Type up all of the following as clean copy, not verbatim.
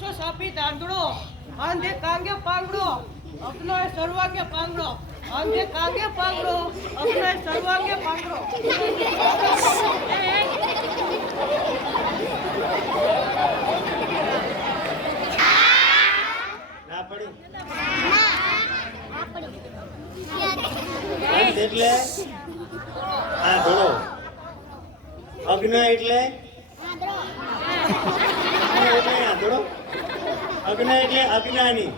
છો સાપી તાંદડો આંધે કાંગે પાંગડો અપનાય સર્વાંગે પાંગડો આંધે કાંગે પાંગડો અપનાય સર્વાંગે પાંગડો ના પડી અંત એટલે આંધળો, અગ્ન એટલે આંધળો, અગ્ન એટલે અજ્ઞાની,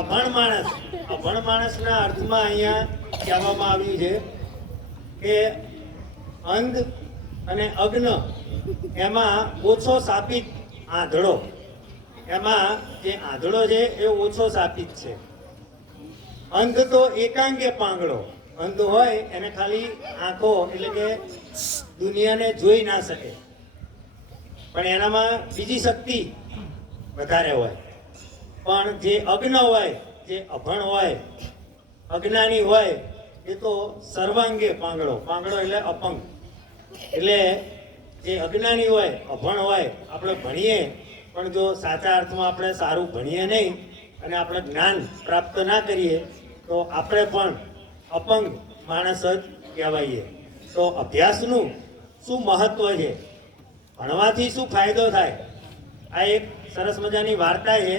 અભણ માણસ. અભણ માણસના અર્થમાં અહીંયા કહેવામાં આવ્યું છે કે અંધ અને અગ્ન એમાં ઓછો સાપિત આંધળો, એમાં જે આંધળો છે એ ઓછો સાપિત છે. અંધ તો એકાંગે પાંગડો, અંધ હોય એને ખાલી આંખો એટલે કે દુનિયાને જોઈ ના શકે, પણ એનામાં બીજી શક્તિ વધારે હોય. પણ જે અગ્ન હોય, જે અભણ હોય, અજ્ઞાની હોય, એ તો સર્વાંગે પાંગડો. પાંગડો એટલે અપંગ. એટલે જે અજ્ઞાની હોય, અભણ હોય, આપણે ભણીએ પણ જો સાચા અર્થમાં આપણે સારું ભણીએ નહીં અને આપણે જ્ઞાન પ્રાપ્ત ના કરીએ તો આપણે પણ અપંગ માણસ જ કહેવાઈએ. તો અભ્યાસનું શું મહત્વ છે, ભણવાથી શું ફાયદો થાય, આ એક સરસ મજાની વાર્તા છે.